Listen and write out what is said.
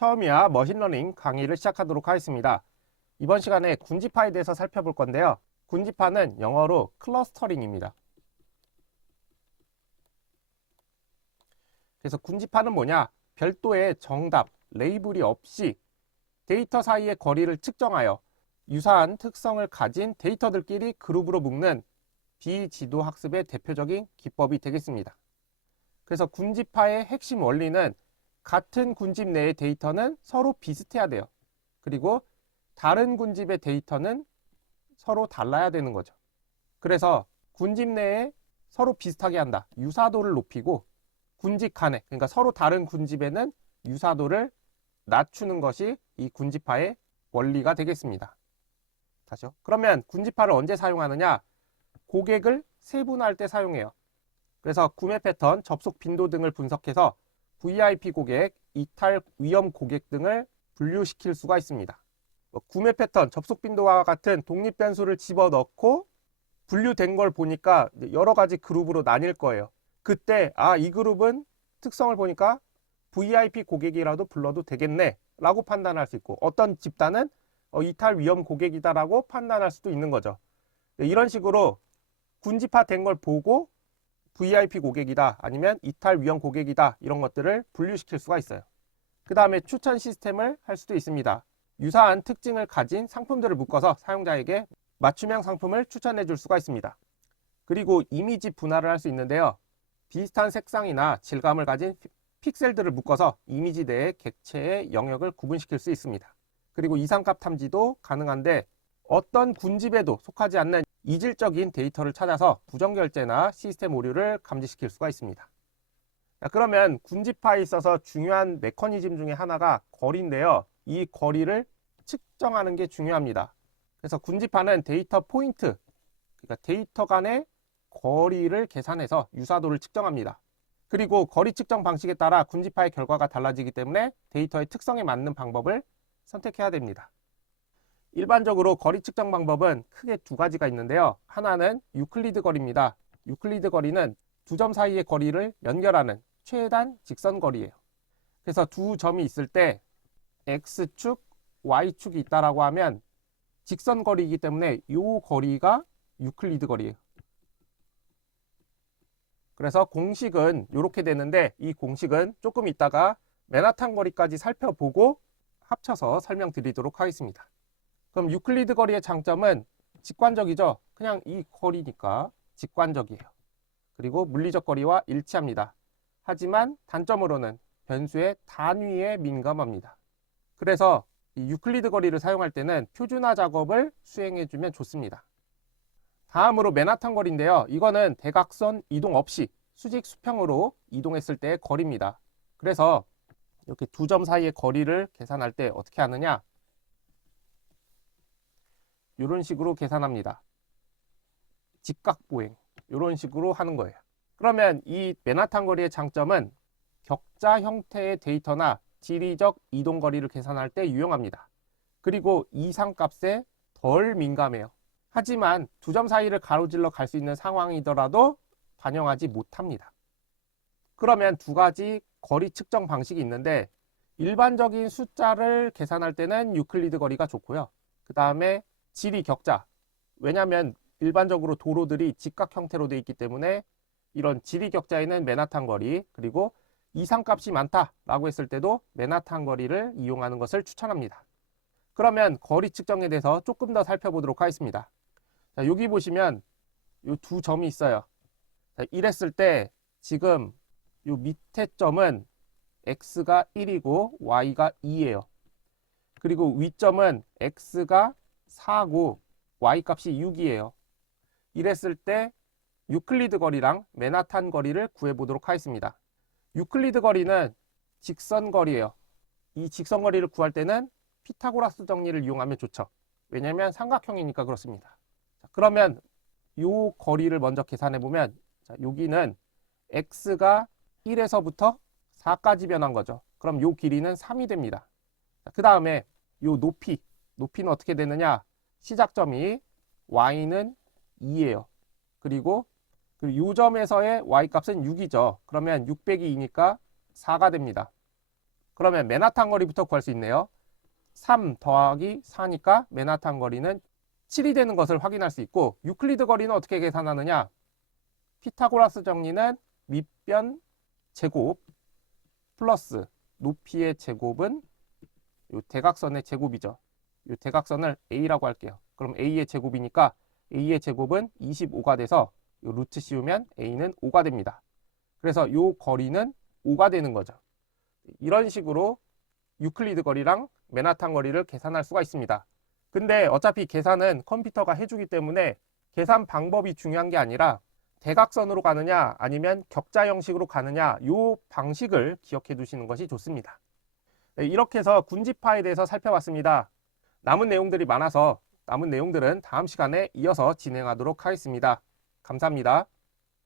처음이야 머신러닝 강의를 시작하도록 하겠습니다. 이번 시간에 군집화에 대해서 살펴볼 건데요. 군집화는 영어로 클러스터링입니다. 그래서 군집화는 뭐냐? 별도의 정답, 레이블이 없이 데이터 사이의 거리를 측정하여 유사한 특성을 가진 데이터들끼리 그룹으로 묶는 비지도 학습의 대표적인 기법이 되겠습니다. 그래서 군집화의 핵심 원리는 같은 군집 내의 데이터는 서로 비슷해야 돼요. 그리고 다른 군집의 데이터는 서로 달라야 되는 거죠. 그래서 군집 내에 서로 비슷하게 한다. 유사도를 높이고 군집 간에, 그러니까 서로 다른 군집에는 유사도를 낮추는 것이 이 군집화의 원리가 되겠습니다. 다시요. 그러면 군집화를 언제 사용하느냐? 고객을 세분화할 때 사용해요. 그래서 구매 패턴, 접속 빈도 등을 분석해서 VIP 고객, 이탈 위험 고객 등을 분류시킬 수가 있습니다. 구매 패턴, 접속 빈도와 같은 독립 변수를 집어넣고 분류된 걸 보니까 여러 가지 그룹으로 나뉠 거예요. 그때 이 그룹은 특성을 보니까 VIP 고객이라도 불러도 되겠네 라고 판단할 수 있고, 어떤 집단은 이탈 위험 고객이다 라고 판단할 수도 있는 거죠. 이런 식으로 군집화된 걸 보고 VIP 고객이다, 아니면 이탈 위험 고객이다, 이런 것들을 분류시킬 수가 있어요. 그 다음에 추천 시스템을 할 수도 있습니다. 유사한 특징을 가진 상품들을 묶어서 사용자에게 맞춤형 상품을 추천해 줄 수가 있습니다. 그리고 이미지 분할을 할 수 있는데요. 비슷한 색상이나 질감을 가진 픽셀들을 묶어서 이미지 내의 객체의 영역을 구분시킬 수 있습니다. 그리고 이상값 탐지도 가능한데, 어떤 군집에도 속하지 않는 이질적인 데이터를 찾아서 부정결제나 시스템 오류를 감지시킬 수가 있습니다. 그러면 군집화에 있어서 중요한 메커니즘 중에 하나가 거리인데요. 이 거리를 측정하는 게 중요합니다. 그래서 군집화는 데이터 포인트, 그러니까 데이터 간의 거리를 계산해서 유사도를 측정합니다. 그리고 거리 측정 방식에 따라 군집화의 결과가 달라지기 때문에 데이터의 특성에 맞는 방법을 선택해야 됩니다. 일반적으로 거리 측정 방법은 크게 두 가지가 있는데요. 하나는 유클리드 거리입니다. 유클리드 거리는 두 점 사이의 거리를 연결하는 최단 직선 거리예요. 그래서 두 점이 있을 때 X축, Y축이 있다라고 하면 직선 거리이기 때문에 이 거리가 유클리드 거리예요. 그래서 공식은 이렇게 되는데, 이 공식은 조금 이따가 맨하탄 거리까지 살펴보고 합쳐서 설명드리도록 하겠습니다. 그럼 유클리드 거리의 장점은 직관적이죠. 그냥 이 거리니까 직관적이에요. 그리고 물리적 거리와 일치합니다. 하지만 단점으로는 변수의 단위에 민감합니다. 그래서 이 유클리드 거리를 사용할 때는 표준화 작업을 수행해주면 좋습니다. 다음으로 맨하탄 거리인데요. 이거는 대각선 이동 없이 수직 수평으로 이동했을 때의 거리입니다. 그래서 이렇게 두 점 사이의 거리를 계산할 때 어떻게 하느냐? 이런 식으로 계산합니다. 직각보행, 이런 식으로 하는 거예요. 그러면 이 맨하탄 거리의 장점은 격자 형태의 데이터나 지리적 이동 거리를 계산할 때 유용합니다. 그리고 이상값에 덜 민감해요. 하지만 두 점 사이를 가로질러 갈 수 있는 상황이더라도 반영하지 못합니다. 그러면 두 가지 거리 측정 방식이 있는데, 일반적인 숫자를 계산할 때는 유클리드 거리가 좋고요. 그 다음에 지리 격자, 왜냐하면 일반적으로 도로들이 직각 형태로 되어 있기 때문에 이런 지리 격자에는 맨하탄 거리, 그리고 이상값이 많다라고 했을 때도 맨하탄 거리를 이용하는 것을 추천합니다. 그러면 거리 측정에 대해서 조금 더 살펴보도록 하겠습니다. 자, 여기 보시면 이 두 점이 있어요. 자, 이랬을 때 지금 이 밑에 점은 x가 1이고 y가 2예요. 그리고 위점은 x가 4고 y 값이 6이에요. 이랬을 때 유클리드 거리랑 맨하탄 거리를 구해보도록 하겠습니다. 유클리드 거리는 직선 거리예요. 이 직선 거리를 구할 때는 피타고라스 정리를 이용하면 좋죠. 왜냐하면 삼각형이니까 그렇습니다. 자, 그러면 이 거리를 먼저 계산해보면, 여기는 x가 1에서부터 4까지 변한 거죠. 그럼 이 길이는 3이 됩니다. 그 다음에 이 높이는 어떻게 되느냐? 시작점이 y는 2예요. 그리고 이 점에서의 y 값은 6이죠. 그러면 6 빼기 2니까 4가 됩니다. 그러면 맨하탄 거리부터 구할 수 있네요. 3 더하기 4니까 맨하탄 거리는 7이 되는 것을 확인할 수 있고, 유클리드 거리는 어떻게 계산하느냐? 피타고라스 정리는 밑변 제곱 플러스 높이의 제곱은 이 대각선의 제곱이죠. 이 대각선을 A라고 할게요. 그럼 A의 제곱이니까 A의 제곱은 25가 돼서 이 루트 씌우면 A는 5가 됩니다. 그래서 이 거리는 5가 되는 거죠. 이런 식으로 유클리드 거리랑 맨하탄 거리를 계산할 수가 있습니다. 근데 어차피 계산은 컴퓨터가 해주기 때문에 계산 방법이 중요한 게 아니라 대각선으로 가느냐 아니면 격자 형식으로 가느냐 이 방식을 기억해 두시는 것이 좋습니다. 네, 이렇게 해서 군지파에 대해서 살펴봤습니다. 남은 내용들이 많아서 남은 내용들은 다음 시간에 이어서 진행하도록 하겠습니다. 감사합니다.